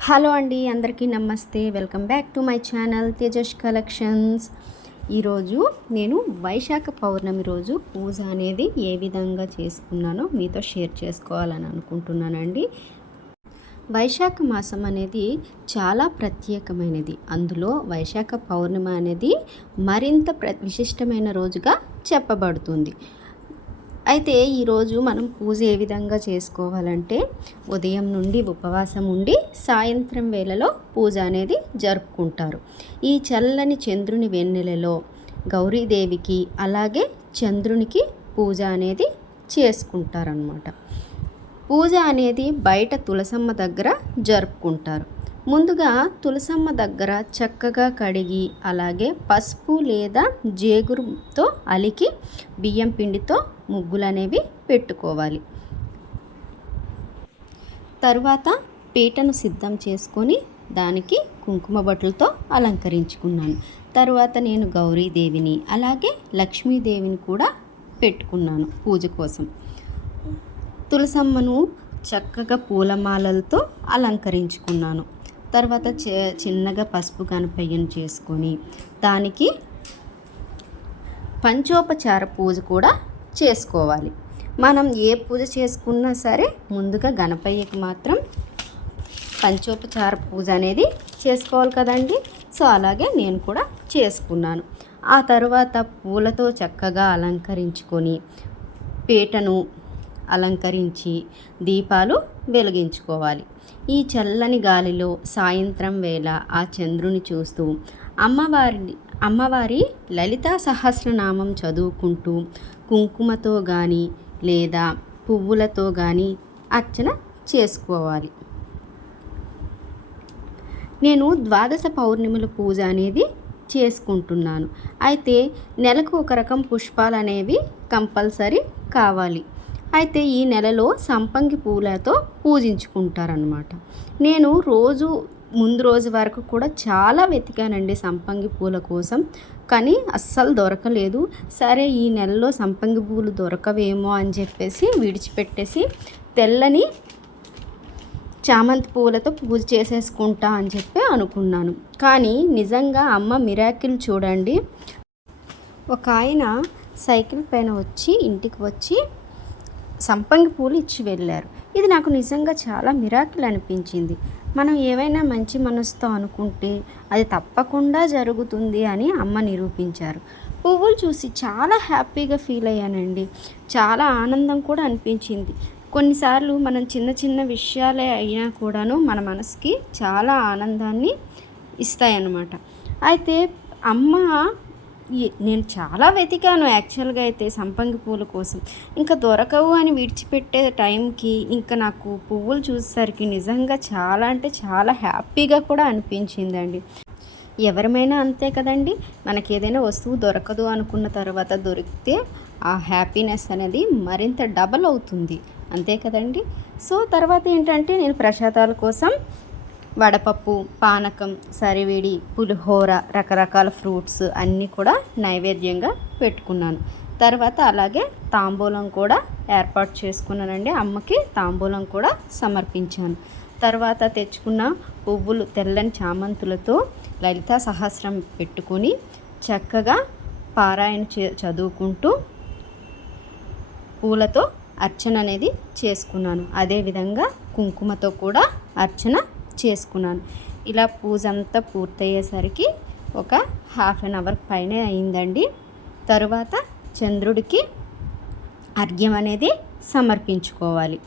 Hello అండి, అందరికీ నమస్తే. Welcome back to my channel Tejas collections. ఈరోజు నేను వైశాఖ పౌర్ణమి రోజు పూజ అనేది ఏ విధంగా చేసుకున్నానో మీతో షేర్ చేసుకోవాలని అనుకుంటున్నానండి. వైశాఖ మాసం అనేది చాలా ప్రత్యేకమైనది. అందులో వైశాఖ పౌర్ణమి అనేది మరింత విశిష్టమైన రోజుగా చెప్పబడుతుంది. అయితే ఈరోజు మనం పూజ ఏ విధంగా చేసుకోవాలంటే, ఉదయం నుండి ఉపవాసం ఉండి సాయంత్రం వేళలో పూజ అనేది జరుపుకుంటారు. ఈ చల్లని చంద్రుని వెన్నెలలో గౌరీదేవికి అలాగే చంద్రునికి పూజ అనేది చేసుకుంటారన్నమాట. పూజ అనేది బయట తులసమ్మ దగ్గర జరుపుకుంటారు. ముందుగా తులసమ్మ దగ్గర చక్కగా కడిగి అలాగే పసుపు లేదా జేగురుతో అలికి బియ్యం పిండితో ముగ్గులు అనేవి పెట్టుకోవాలి. తరువాత పీటను సిద్ధం చేసుకొని దానికి కుంకుమ బొట్లతో అలంకరించుకున్నాను. తరువాత నేను గౌరీదేవిని అలాగే లక్ష్మీదేవిని కూడా పెట్టుకున్నాను పూజ కోసం. తులసమ్మను చక్కగా పూలమాలలతో అలంకరించుకున్నాను. తర్వాత చిన్నగా పసుపు గణపయ్యను చేసుకొని దానికి పంచోపచార పూజ కూడా చేసుకోవాలి. మనం ఏ పూజ చేసుకున్నా సరే ముందుగా గణపయ్యకి మాత్రం పంచోపచార పూజ అనేది చేసుకోవాలి కదండి. సో అలాగే నేను కూడా చేసుకున్నాను. ఆ తర్వాత పూలతో చక్కగా అలంకరించుకొని పీటను అలంకరించి దీపాలు వెలిగించుకోవాలి. ఈ చల్లని గాలిలో సాయంత్రం వేళ ఆ చంద్రుని చూస్తూ అమ్మవారి లలితా సహస్రనామం చదువుకుంటూ కుంకుమతో కానీ లేదా పువ్వులతో కానీ అర్చన చేసుకోవాలి. నేను ద్వాదశ పౌర్ణిమల పూజ అనేది చేసుకుంటున్నాను. అయితే నెలకు ఒక రకం పుష్పాలు అనేవి కంపల్సరీ కావాలి. అయితే ఈ నెలలో సంపంగి పూలతో పూజించుకుంటారనమాట. నేను ముందు రోజు వరకు కూడా చాలా వెతికానండి సంపంగి పూల కోసం, కానీ అస్సలు దొరకలేదు. సరే ఈ నెలలో సంపంగి పూలు దొరకవేమో అని చెప్పేసి విడిచిపెట్టేసి తెల్లని చామంతి పూలతో పూజ చేసేసుకుంటా అని చెప్పి అనుకున్నాను. కానీ నిజంగా అమ్మ మిరాకిల్ చూడండి. ఒక ఆయన సైకిల్ పైన వచ్చి ఇంటికి వచ్చి సంపంగి పూలు ఇచ్చి వెళ్ళారు. ఇది నాకు నిజంగా చాలా మిరాకిల్ అనిపించింది. మనం ఏవైనా మంచి మనసుతో అనుకుంటే అది తప్పకుండా జరుగుతుంది అని అమ్మ నిరూపించారు. పువ్వులు చూసి చాలా హ్యాపీగా ఫీల్ అయ్యానండి. చాలా ఆనందం కూడా అనిపించింది. కొన్నిసార్లు మనం చిన్న చిన్న విషయాలే అయినా కూడాను మన మనసుకి చాలా ఆనందాన్ని ఇస్తాయన్నమాట. అయితే అమ్మ నేను చాలా వెతికాను యాక్చువల్గా అయితే సంపంగి పూల కోసం, ఇంకా దొరకవు అని విడిచిపెట్టే టైంకి ఇంకా నాకు పువ్వులు చూసేసరికి నిజంగా చాలా అంటే చాలా హ్యాపీగా కూడా అనిపించిందండి. ఎవరమైనా అంతే కదండి, మనకి ఏదైనా వస్తువు దొరకదు అనుకున్న తర్వాత దొరికితే ఆ హ్యాపీనెస్ అనేది మరింత డబల్ అవుతుంది, అంతే కదండి. సో తర్వాత ఏంటంటే నేను ప్రసాదాల కోసం వడపప్పు, పానకం, సరివిడి, పులిహోర, రకరకాల ఫ్రూట్స్ అన్నీ కూడా నైవేద్యంగా పెట్టుకున్నాను. తర్వాత అలాగే తాంబూలం కూడా ఏర్పాటు చేసుకున్నానండి. అమ్మకి తాంబూలం కూడా సమర్పించాను. తర్వాత తెచ్చుకున్న పువ్వులు తెల్లని చామంతులతో లలితా సహస్రం పెట్టుకొని చక్కగా పారాయణ చదువుకుంటూ పూలతో అర్చన అనేది చేసుకున్నాను. అదేవిధంగా కుంకుమతో కూడా అర్చన చేసుకున్నాను. ఇలా పూజ అంతా పూర్తయ్యేసరికి ఒక హాఫ్ అన్ అవర్ పైన అయిందండి. తరువాత చంద్రుడికి అర్ఘ్యం అనేది సమర్పించుకోవాలి.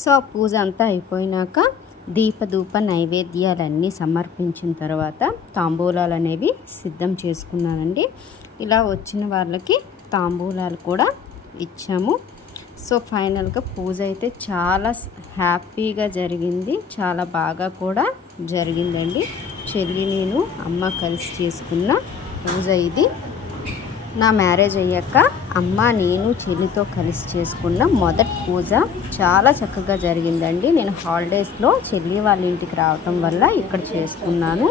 సో ఆ పూజ అంతా అయిపోయినాక దీపధూప నైవేద్యాలన్నీ సమర్పించిన తర్వాత తాంబూలాలు అనేవి సిద్ధం చేసుకున్నానండి. ఇలా వచ్చిన వాళ్ళకి తాంబూలాలు కూడా ఇచ్చాము. సో ఫైనల్గా పూజ అయితే చాలా హ్యాపీగా జరిగింది, చాలా బాగా కూడా జరిగిందండి. చెల్లి నేను అమ్మ కలిసి చేసుకున్న పూజ ఇది. నా మ్యారేజ్ అయ్యాక అమ్మ నేను చెల్లితో కలిసి చేసుకున్న మొదటి పూజ చాలా చక్కగా జరిగిందండి. నేను హాలిడేస్లో చెల్లి వాళ్ళ ఇంటికి రావటం వల్ల ఇక్కడ చేసుకున్నాను.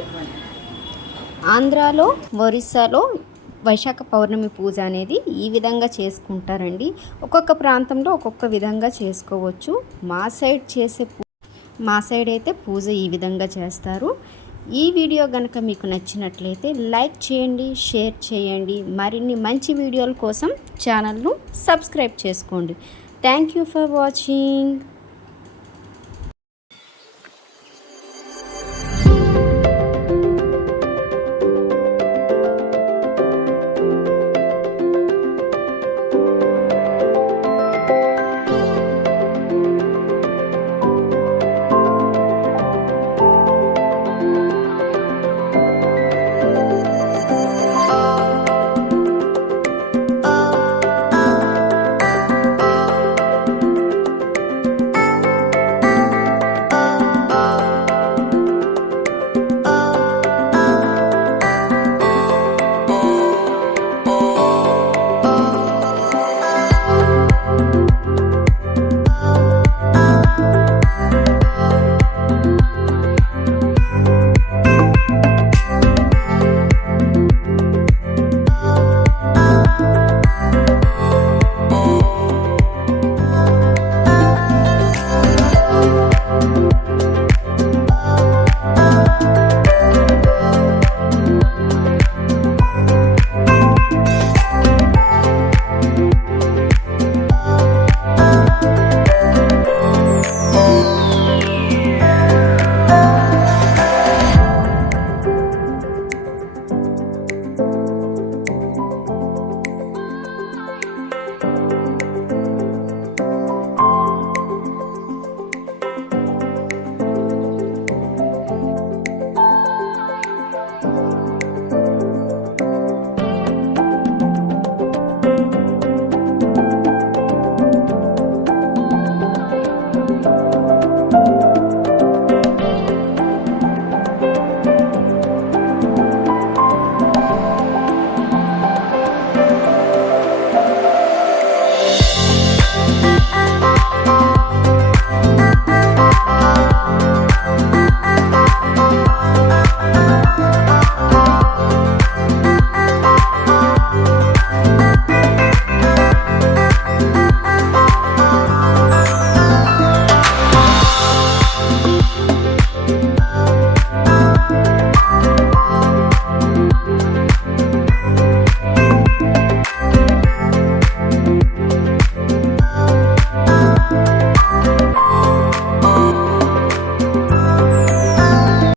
ఆంధ్రాలో, ఒరిస్సాలో వైశాఖ పౌర్ణమి పూజ అనేది ఈ విధంగా చేసుకుంటారండి. ఒక్కొక్క ప్రాంతంలో ఒక్కొక్క విధంగా చేసుకోవచ్చు. మా సైడ్ అయితే పూజ ఈ విధంగా చేస్తారు. ఈ వీడియో కనుక మీకు నచ్చినట్లయితే లైక్ చేయండి, షేర్ చేయండి. మరిన్ని మంచి వీడియోల కోసం ఛానల్ను సబ్స్క్రైబ్ చేసుకోండి. Thank you for watching.